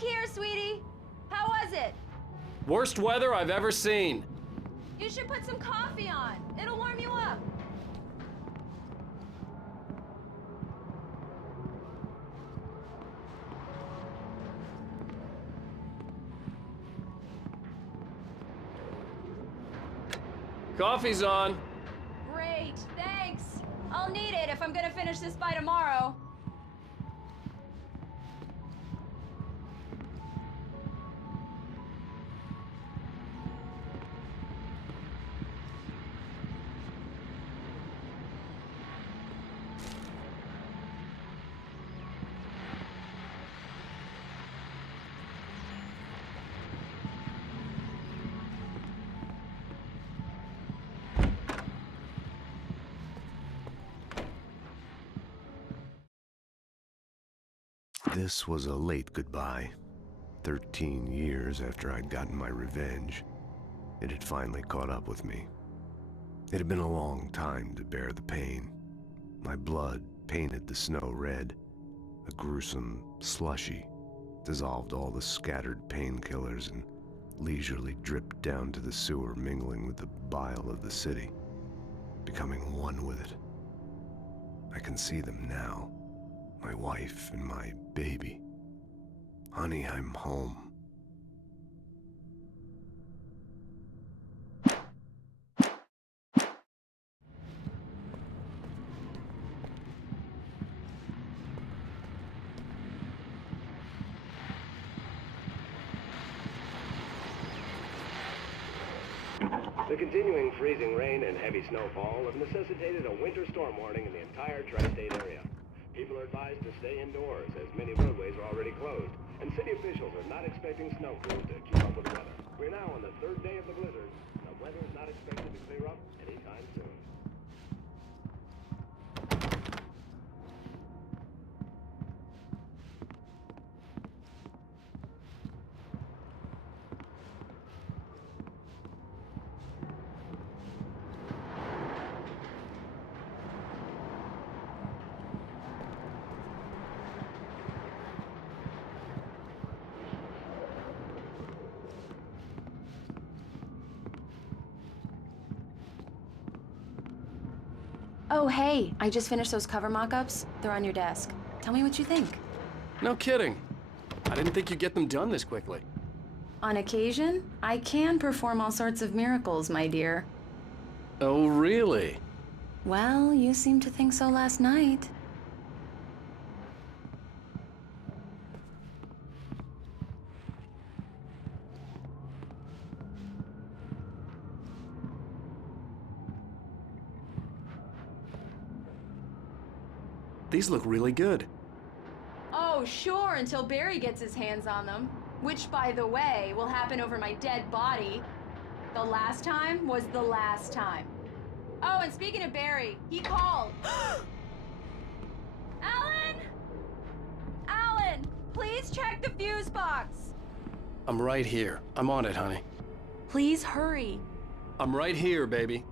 here, sweetie. How was it? Worst weather I've ever seen. You should put some coffee on. It'll warm you up. Coffee's on. Great, thanks. I'll need it if I'm gonna finish this by tomorrow. This was a late goodbye. 13 years after I'd gotten my revenge, it had finally caught up with me. It had been a long time to bear the pain. My blood painted the snow red. A gruesome slushy dissolved all the scattered painkillers and leisurely dripped down to the sewer, mingling with the bile of the city, becoming one with it. I can see them now. My wife and my baby. Honey, I'm home. The continuing freezing rain and heavy snowfall have necessitated a winter storm warning in the entire tri-state area. People are advised to stay indoors, as many roadways are already closed, and city officials are not expecting snow crews to keep up with the weather. We're now on the third day of the blizzard, and the weather is not expected to clear up anytime soon. Oh, hey, I just finished those cover mock-ups. They're on your desk. Tell me what you think. No kidding. I didn't think you'd get them done this quickly. On occasion, I can perform all sorts of miracles, my dear. Oh, really? Well, you seemed to think so last night. These look really good. Oh, sure, until Barry gets his hands on them. Which, by the way, will happen over my dead body. The last time was the last time. Oh, and speaking of Barry, he called. Alan! Alan, please check the fuse box. I'm right here. I'm on it, honey. Please hurry. I'm right here, baby.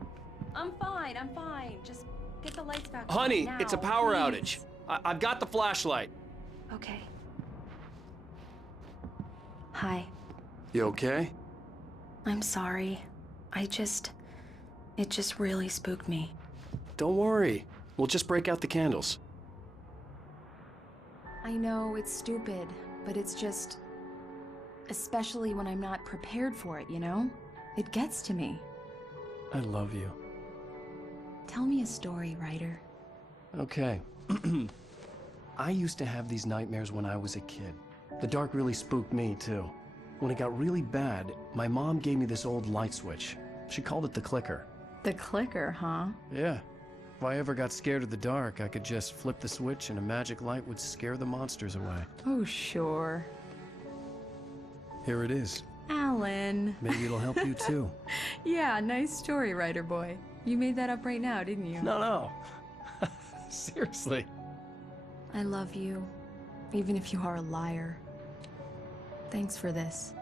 I'm fine, I'm fine. Just get the lights back on Honey, now, it's a power please. outage. I've got the flashlight. Okay. Hi. You okay? I'm sorry. It just really spooked me. Don't worry. We'll just break out the candles. I know it's stupid, but it's just... especially when I'm not prepared for it, you know? It gets to me. I love you. Tell me a story, writer. Okay. I used to have these nightmares when I was a kid. The dark really spooked me, too. When it got really bad, my mom gave me this old light switch. She called it the clicker. The clicker, huh? Yeah. If I ever got scared of the dark, I could just flip the switch and a magic light would scare the monsters away. Oh, sure. Here it is. Alan. Maybe it'll help you, too. Yeah, nice story, writer boy. You made that up right now, didn't you? No. Seriously. I love you, even if you are a liar. Thanks for this.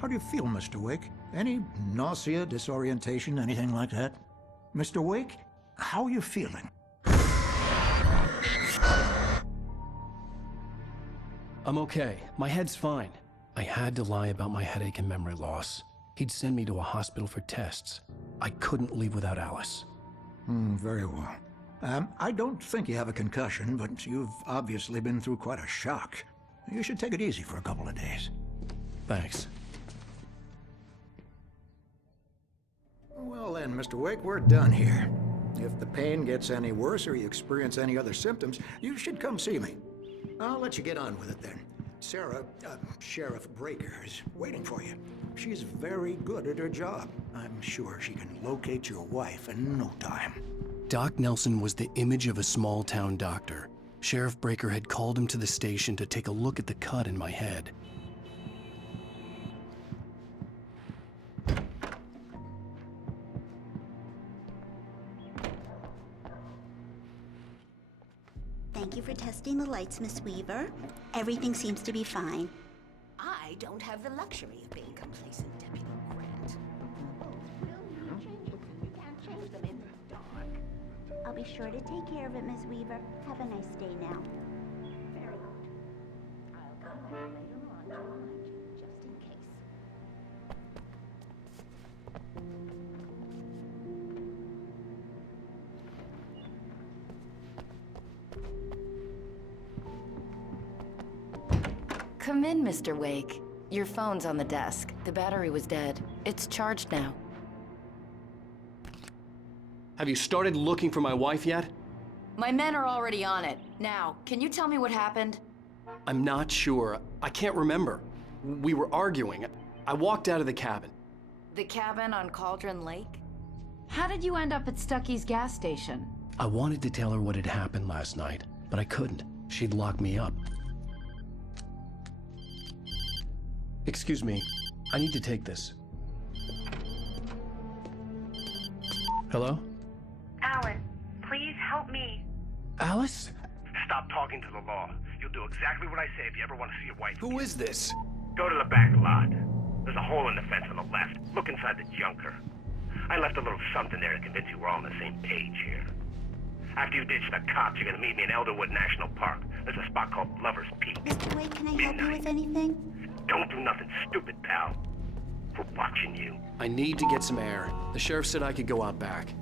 How do you feel, Mr. Wake? Any nausea, disorientation, anything like that? Mr. Wake, how are you feeling? I'm okay. My head's fine. I had to lie about my headache and memory loss. He'd send me to a hospital for tests. I couldn't leave without Alice. Very well. I don't think you have a concussion, but you've obviously been through quite a shock. You should take it easy for a couple of days. Thanks. Well then, Mr. Wake, we're done here. If the pain gets any worse or you experience any other symptoms, you should come see me. I'll let you get on with it then. Sarah, Sheriff Breaker, is waiting for you. She's very good at her job. I'm sure she can locate your wife in no time. Doc Nelson was the image of a small-town doctor. Sheriff Breaker had called him to the station to take a look at the cut in my head. Thank you for testing the lights, Miss Weaver. Everything seems to be fine. I don't have the luxury of being complacent, Deputy Grant. You can't change them in the dark. I'll be sure to take care of it, Miss Weaver. Have a nice day now. Very good. I'll come back later on to remind you, just in case. Come in, Mr. Wake. Your phone's on the desk. The battery was dead. It's charged now. Have you started looking for my wife yet? My men are already on it. Now, can you tell me what happened? I'm not sure. I can't remember. We were arguing. I walked out of the cabin. The cabin on Cauldron Lake? How did you end up at Stucky's gas station? I wanted to tell her what had happened last night, but I couldn't. She'd lock me up. Excuse me. I need to take this. Hello? Alan, please help me. Alice? Stop talking to the law. You'll do exactly what I say if you ever want to see your wife. Who is this? Go to the back lot. There's a hole in the fence on the left. Look inside the junker. I left a little something there to convince you we're all on the same page here. After you ditch the cops, you're gonna meet me in Elderwood National Park. There's a spot called Lover's Peak. Mr. Wake, can I help you with anything? Don't do nothing stupid, pal. We're watching you. I need to get some air. The sheriff said I could go out back.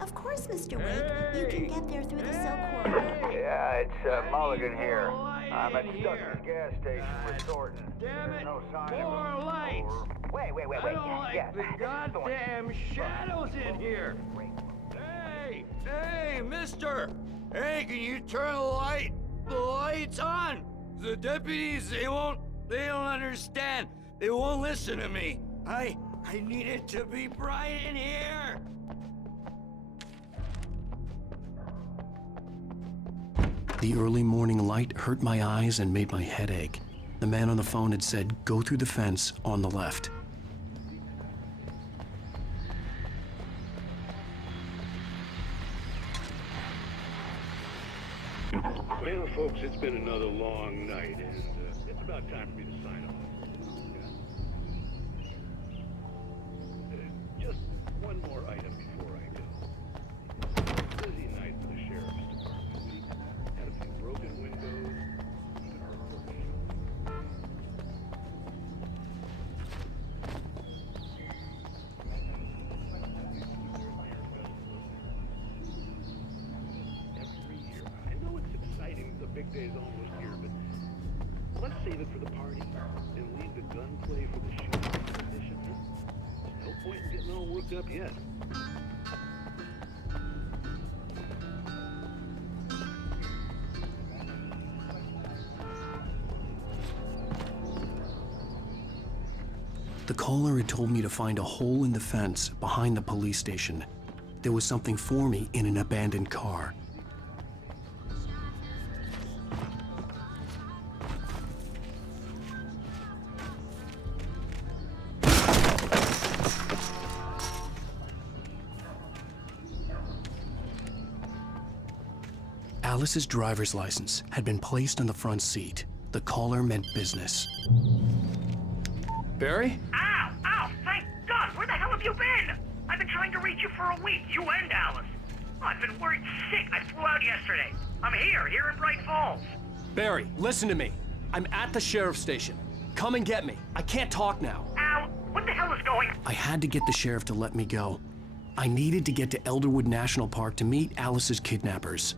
Of course, Mr. Wake. You can get there through the cell corridor. Yeah, it's Mulligan here. I'm at Stucky's gas station with Thornton. There's no sign of More lights! Wait. I don't like the goddamn shadows in here! Hey, mister! Hey, can you turn the lights on? The deputies, they don't understand. They won't listen to me. I need it to be bright in here! The early morning light hurt my eyes and made my head ache. The man on the phone had said, go through the fence on the left. Well, folks, it's been another long night, and it's about time for me to sign off. Just one more item before I go. Busy night for the sheriff's department. Had a few broken windows, and our push. Every year, I know it's exciting. The big day's almost here, but let's save it for the party and leave the gunplay for the shooting competition. No point in getting all worked up yet. The caller had told me to find a hole in the fence behind the police station. There was something for me in an abandoned car. Alice's driver's license had been placed on the front seat. The caller meant business. Barry? Ow! Ow! Thank God! Where the hell have you been? I've been trying to reach you for a week, you and Alice. I've been worried sick. I flew out yesterday. I'm here in Bright Falls. Barry, listen to me. I'm at the sheriff's station. Come and get me. I can't talk now. Al, what the hell is going on? I had to get the sheriff to let me go. I needed to get to Elderwood National Park to meet Alice's kidnappers.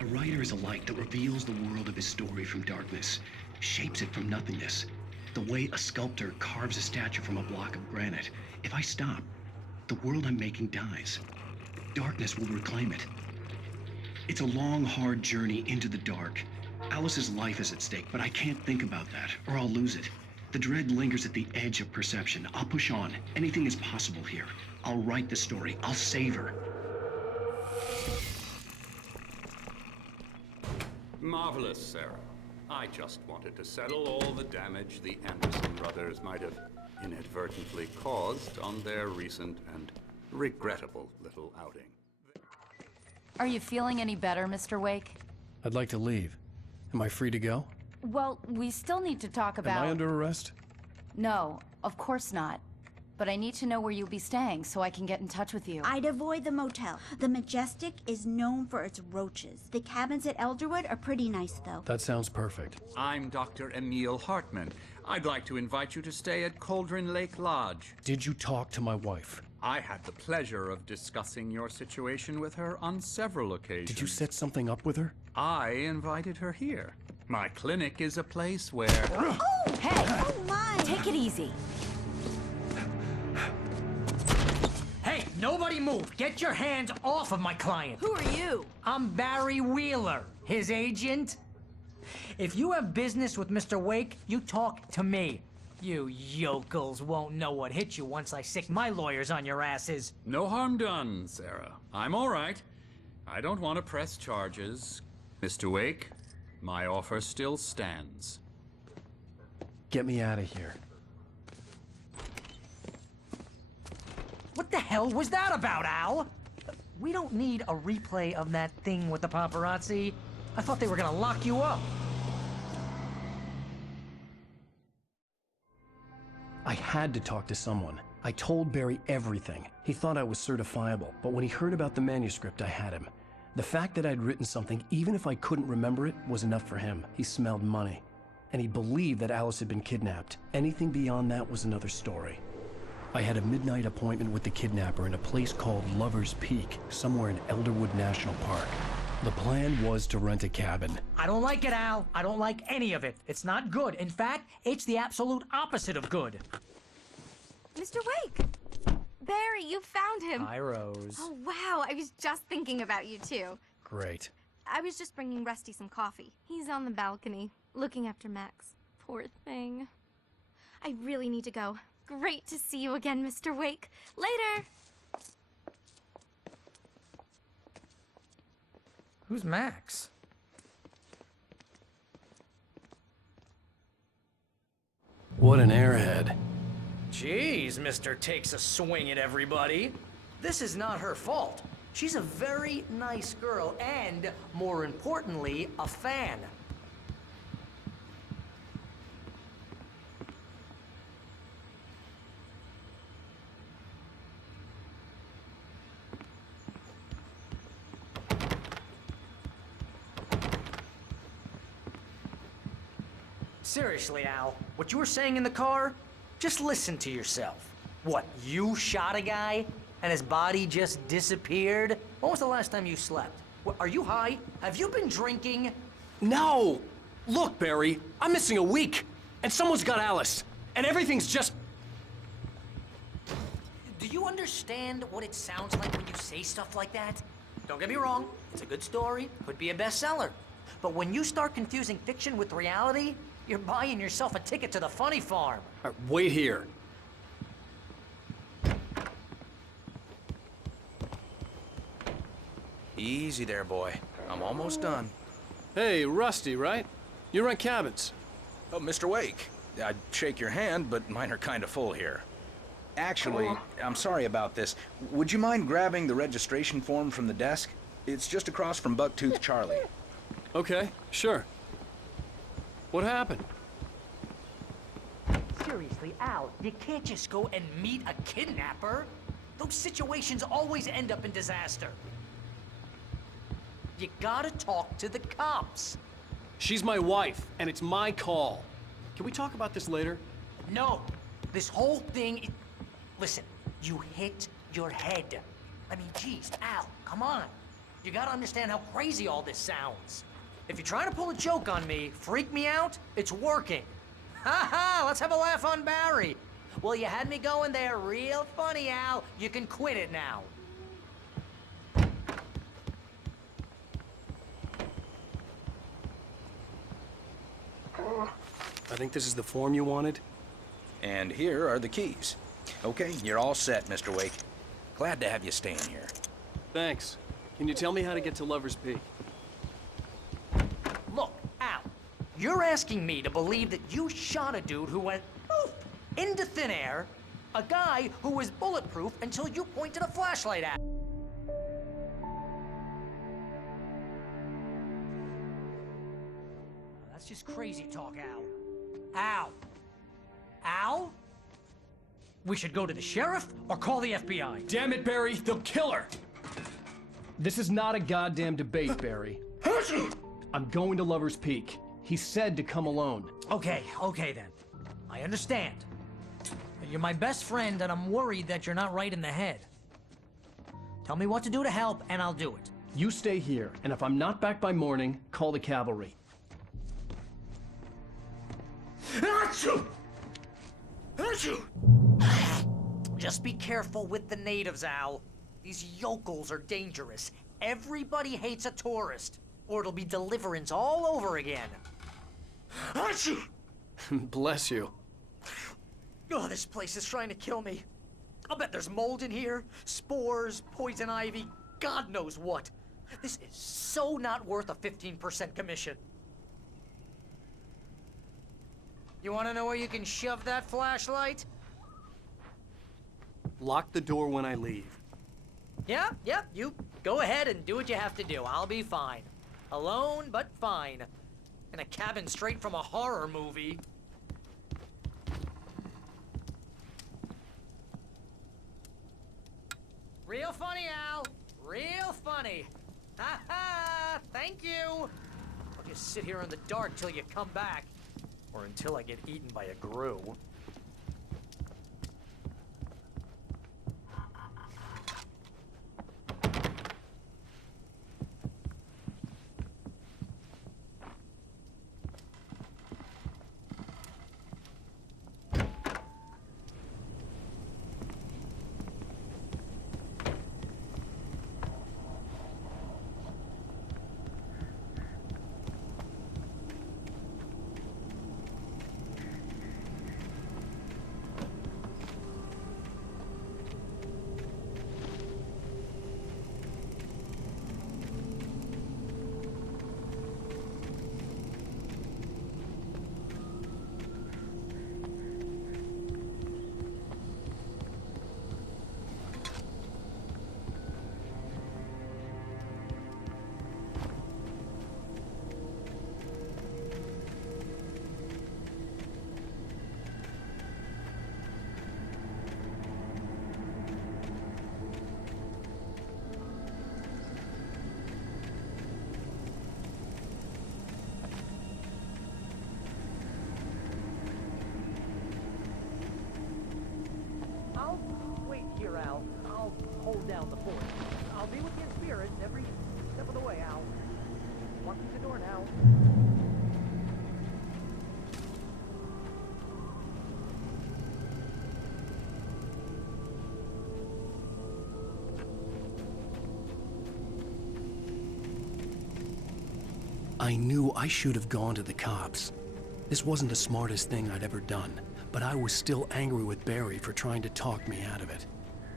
A writer is a light that reveals the world of his story from darkness, shapes it from nothingness. The way a sculptor carves a statue from a block of granite. If I stop, the world I'm making dies. Darkness will reclaim it. It's a long, hard journey into the dark. Alice's life is at stake, but I can't think about that, or I'll lose it. The dread lingers at the edge of perception. I'll push on. Anything is possible here. I'll write the story. I'll save her. Marvelous, Sarah. I just wanted to settle all the damage the Anderson brothers might have inadvertently caused on their recent and regrettable little outing. Are you feeling any better, Mr. Wake? I'd like to leave. Am I free to go? Well, we still need to talk about... Am I under arrest? No, of course not. But I need to know where you'll be staying so I can get in touch with you. I'd avoid the motel. The Majestic is known for its roaches. The cabins at Elderwood are pretty nice, though. That sounds perfect. I'm Dr. Emil Hartman. I'd like to invite you to stay at Cauldron Lake Lodge. Did you talk to my wife? I had the pleasure of discussing your situation with her on several occasions. Did you set something up with her? I invited her here. My clinic is a place where... Oh! Hey! Oh, my! Take it easy. Hey, nobody move! Get your hands off of my client! Who are you? I'm Barry Wheeler, his agent. If you have business with Mr. Wake, you talk to me. You yokels won't know what hit you once I sick my lawyers on your asses. No harm done, Sarah. I'm all right. I don't want to press charges. Mr. Wake, my offer still stands. Get me out of here. What the hell was that about, Al? We don't need a replay of that thing with the paparazzi. I thought they were gonna lock you up. I had to talk to someone. I told Barry everything. He thought I was certifiable, but when he heard about the manuscript, I had him. The fact that I'd written something, even if I couldn't remember it, was enough for him. He smelled money. And he believed that Alice had been kidnapped. Anything beyond that was another story. I had a midnight appointment with the kidnapper in a place called Lover's Peak, somewhere in Elderwood National Park. The plan was to rent a cabin. I don't like it, Al. I don't like any of it. It's not good. In fact, it's the absolute opposite of good. Mr. Wake! Barry, you found him. Hi, Rose. Oh, wow. I was just thinking about you, too. Great. I was just bringing Rusty some coffee. He's on the balcony, looking after Max. Poor thing. I really need to go. Great to see you again, Mr. Wake. Later! Who's Max? What an airhead. Jeez, Mr. Takes a swing at everybody. This is not her fault. She's a very nice girl and, more importantly, a fan. Seriously, Al, what you were saying in the car, just listen to yourself. What, you shot a guy and his body just disappeared? When was the last time you slept? What, are you high? Have you been drinking? No! Look, Barry, I'm missing a week, and someone's got Alice, and everything's just... Do you understand what it sounds like when you say stuff like that? Don't get me wrong, it's a good story, could be a bestseller. But when you start confusing fiction with reality, you're buying yourself a ticket to the funny farm. All right, wait here. Easy there, boy. I'm almost done. Hey, Rusty, right? You rent cabins. Oh, Mr. Wake. I'd shake your hand, but mine are kind of full here. Actually, I'm sorry about this. Would you mind grabbing the registration form from the desk? It's just across from Bucktooth Charlie. Okay, sure. What happened? Seriously, Al, you can't just go and meet a kidnapper. Those situations always end up in disaster. You gotta talk to the cops. She's my wife, and it's my call. Can we talk about this later? No, this whole thing. Listen, you hit your head. I mean, geez, Al, come on. You gotta understand how crazy all this sounds. If you're trying to pull a joke on me, freak me out, it's working. Ha ha, let's have a laugh on Barry. Well, you had me going there real funny, Al. You can quit it now. I think this is the form you wanted. And here are the keys. Okay, you're all set, Mr. Wake. Glad to have you staying here. Thanks. Can you tell me how to get to Lover's Peak? Look, Al, you're asking me to believe that you shot a dude who went poof into thin air, a guy who was bulletproof until you pointed a flashlight at. That's just crazy talk, Al. Al? Al? We should go to the sheriff or call the FBI. Damn it, Barry, they'll kill her! This is not a goddamn debate, Barry. I'm going to Lover's Peak. He said to come alone. Okay then. I understand. You're my best friend, and I'm worried that you're not right in the head. Tell me what to do to help, and I'll do it. You stay here, and if I'm not back by morning, call the cavalry. Achoo! Achoo! Just be careful with the natives, Al. These yokels are dangerous. Everybody hates a tourist, or it'll be Deliverance all over again. Achoo! Bless you. Oh, this place is trying to kill me. I'll bet there's mold in here, spores, poison ivy, God knows what. This is so not worth a 15% commission. You want to know where you can shove that flashlight? Lock the door when I leave. Yeah, you go ahead and do what you have to do. I'll be fine. Alone, but fine. In a cabin straight from a horror movie. Real funny, Al. Real funny. Ha ha! Thank you! I'll just sit here in the dark till you come back. Or until I get eaten by a grue. I'll hold down the fort. I'll be with you in spirit every step of the way, Al. Walk through the door now. I knew I should have gone to the cops. This wasn't the smartest thing I'd ever done, but I was still angry with Barry for trying to talk me out of it.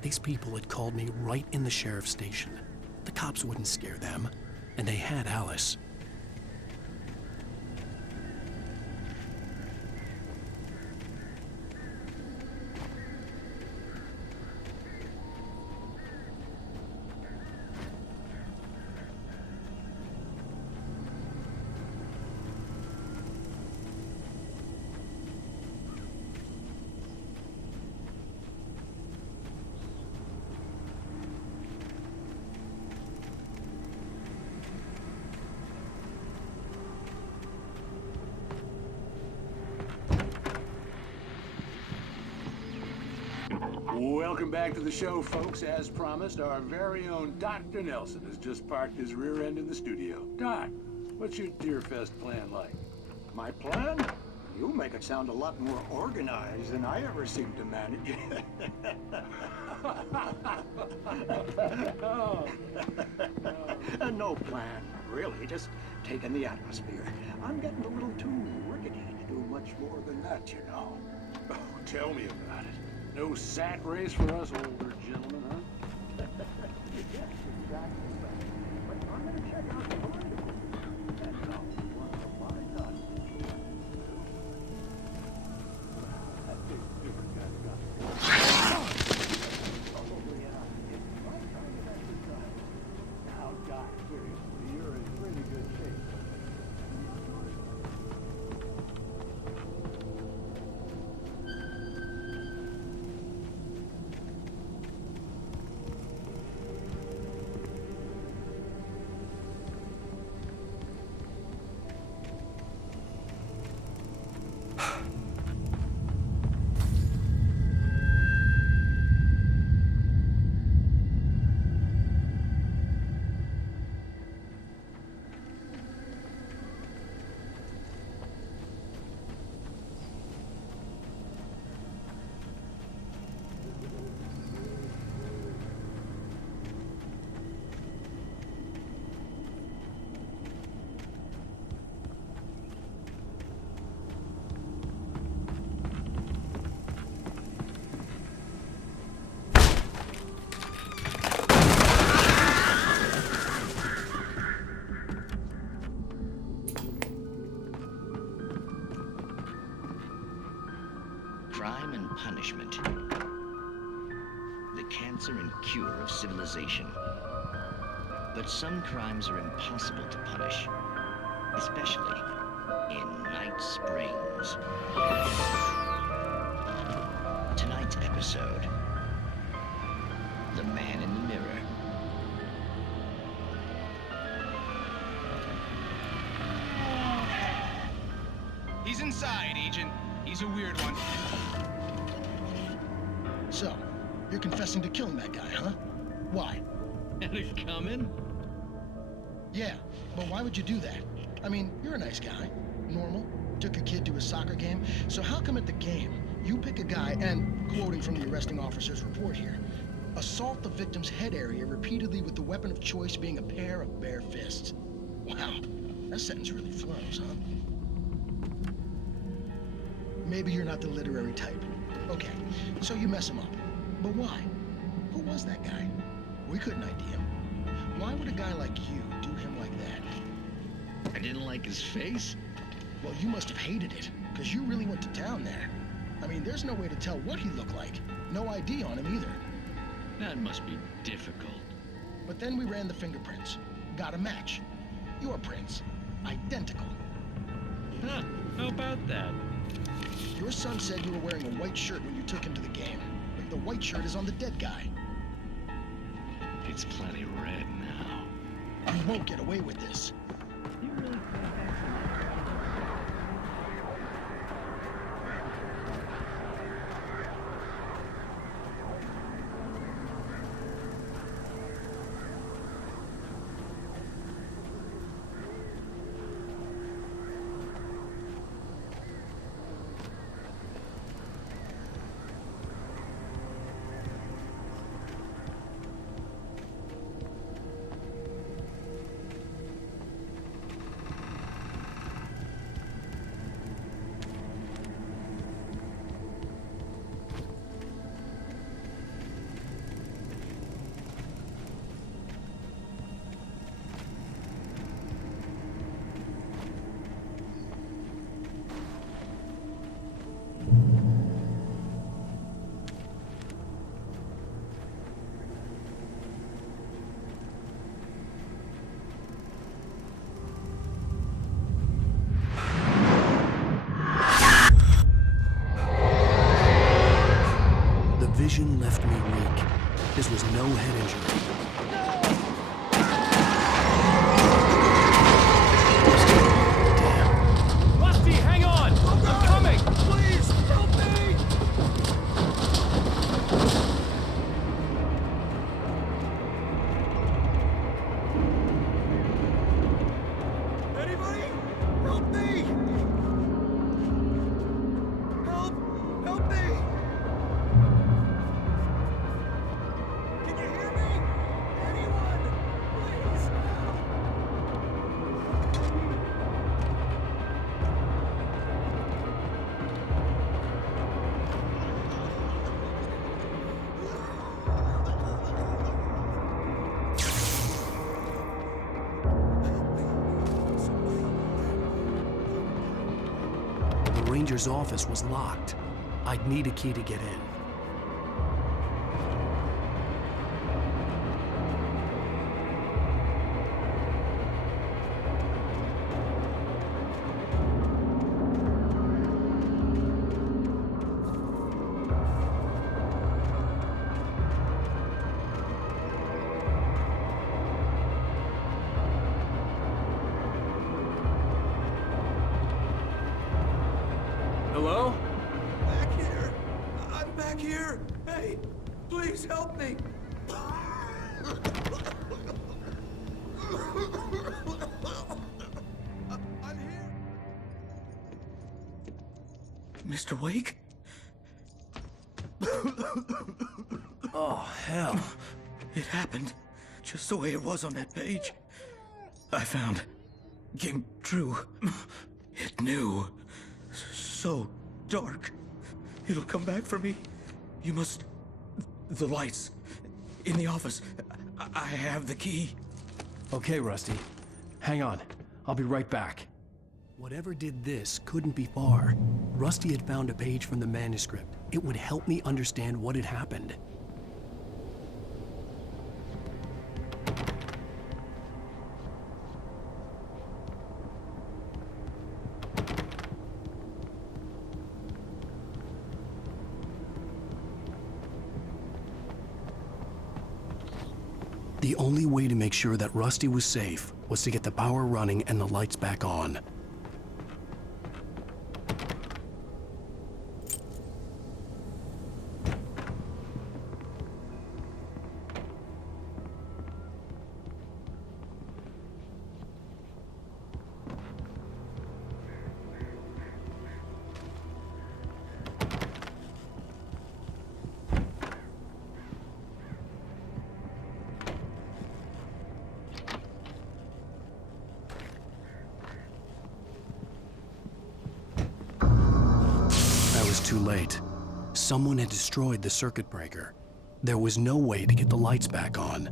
These people had called me right in the sheriff's station. The cops wouldn't scare them, and they had Alice. Welcome back to the show, folks. As promised, our very own Dr. Nelson has just parked his rear end in the studio. Doc, what's your Deerfest plan like? My plan? You make it sound a lot more organized than I ever seem to manage. No plan, really. Just taking the atmosphere. I'm getting a little too rickety to do much more than that, you know. Oh, tell me about it. No sack race for us older gentlemen, huh? Yes, exactly. But I'm gonna check out the market. That's all. One of my nuts. That big super guy's got Now, Doc, seriously, you're in pretty good shape. Crime and punishment. The cancer and cure of civilization. But some crimes are impossible to punish, especially in Night Springs. Tonight's episode, The Man in the Mirror. He's inside, Agent. He's a weird one. So, you're confessing to killing that guy, huh? Why? Had it coming? Yeah, but why would you do that? I mean, you're a nice guy. Normal. Took your kid to a soccer game. So how come at the game, you pick a guy and, quoting from the arresting officer's report here, assault the victim's head area repeatedly with the weapon of choice being a pair of bare fists? Wow, that sentence really flows, huh? Maybe you're not the literary type. Okay, so you mess him up. But why? Who was that guy? We couldn't ID him. Why would a guy like you do him like that? I didn't like his face? Well, you must have hated it, because you really went to town there. I mean, there's no way to tell what he looked like. No ID on him either. That must be difficult. But then we ran the fingerprints. Got a match. Your prints. Identical. Huh, how about that? Your son said you were wearing a white shirt when you took him to the game. But the white shirt is on the dead guy. It's plenty red now. You won't get away with this. You really vision left me weak. This was no head injury. Rusty, hang on! I'm coming! Please, help me! ranger's office was locked. I'd need a key to get in. Hello? Back here. I'm back here. Hey, please help me. I'm here. Mr. Wake? Oh, hell. It happened just the way it was on that page. I found. Came true. It knew. So dark. It'll come back for me. You must... The lights. In the office. I have the key. Okay, Rusty. Hang on. I'll be right back. Whatever did this couldn't be far. Rusty had found a page from the manuscript. It would help me understand what had happened. The only way to make sure that Rusty was safe was to get the power running and the lights back on. Too late. Someone had destroyed the circuit breaker. There was no way to get the lights back on.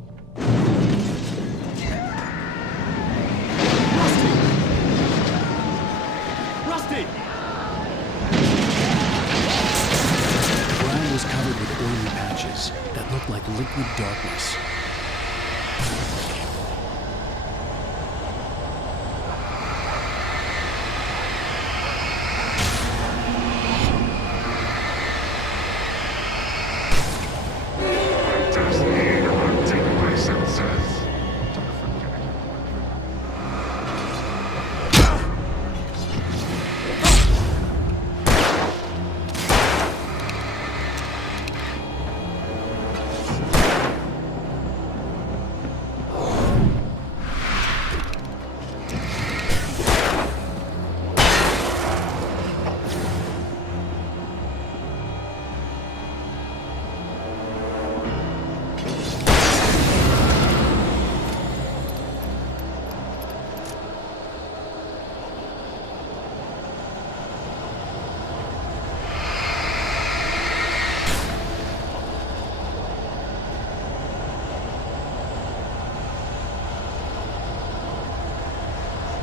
Rusty! The ground was covered with oily patches that looked like liquid darkness.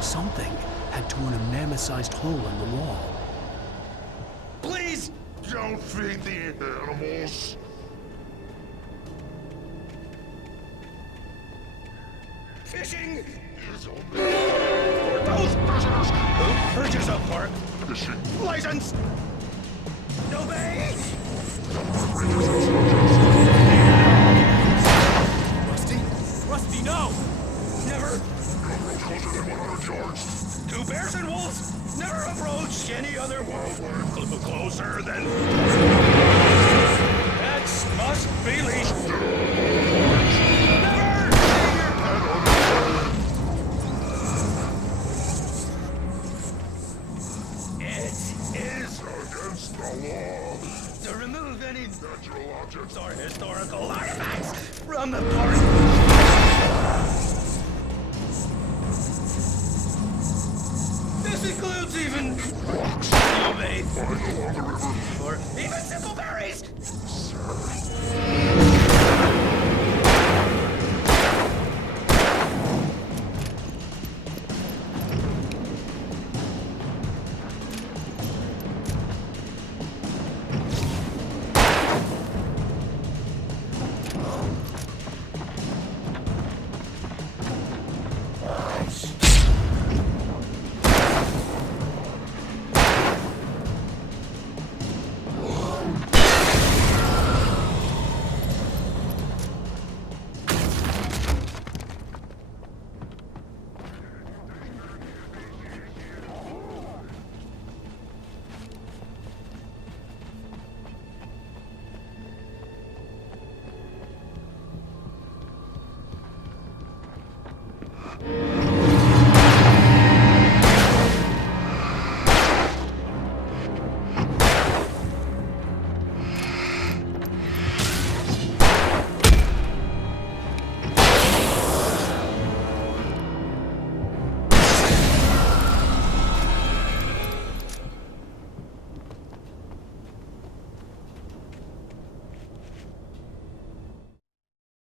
Something had torn a mammoth-sized hole in the wall. Please don't feed the animals. Fishing is only for those prisoners who purchase a park fishing license. Obey! Rusty? Rusty, no! Never! Closer than 100 yards. Two bears and wolves never approach any other wildlife closer than... That must be leashed. Never! It is against the law to remove any natural objects or historical artifacts from the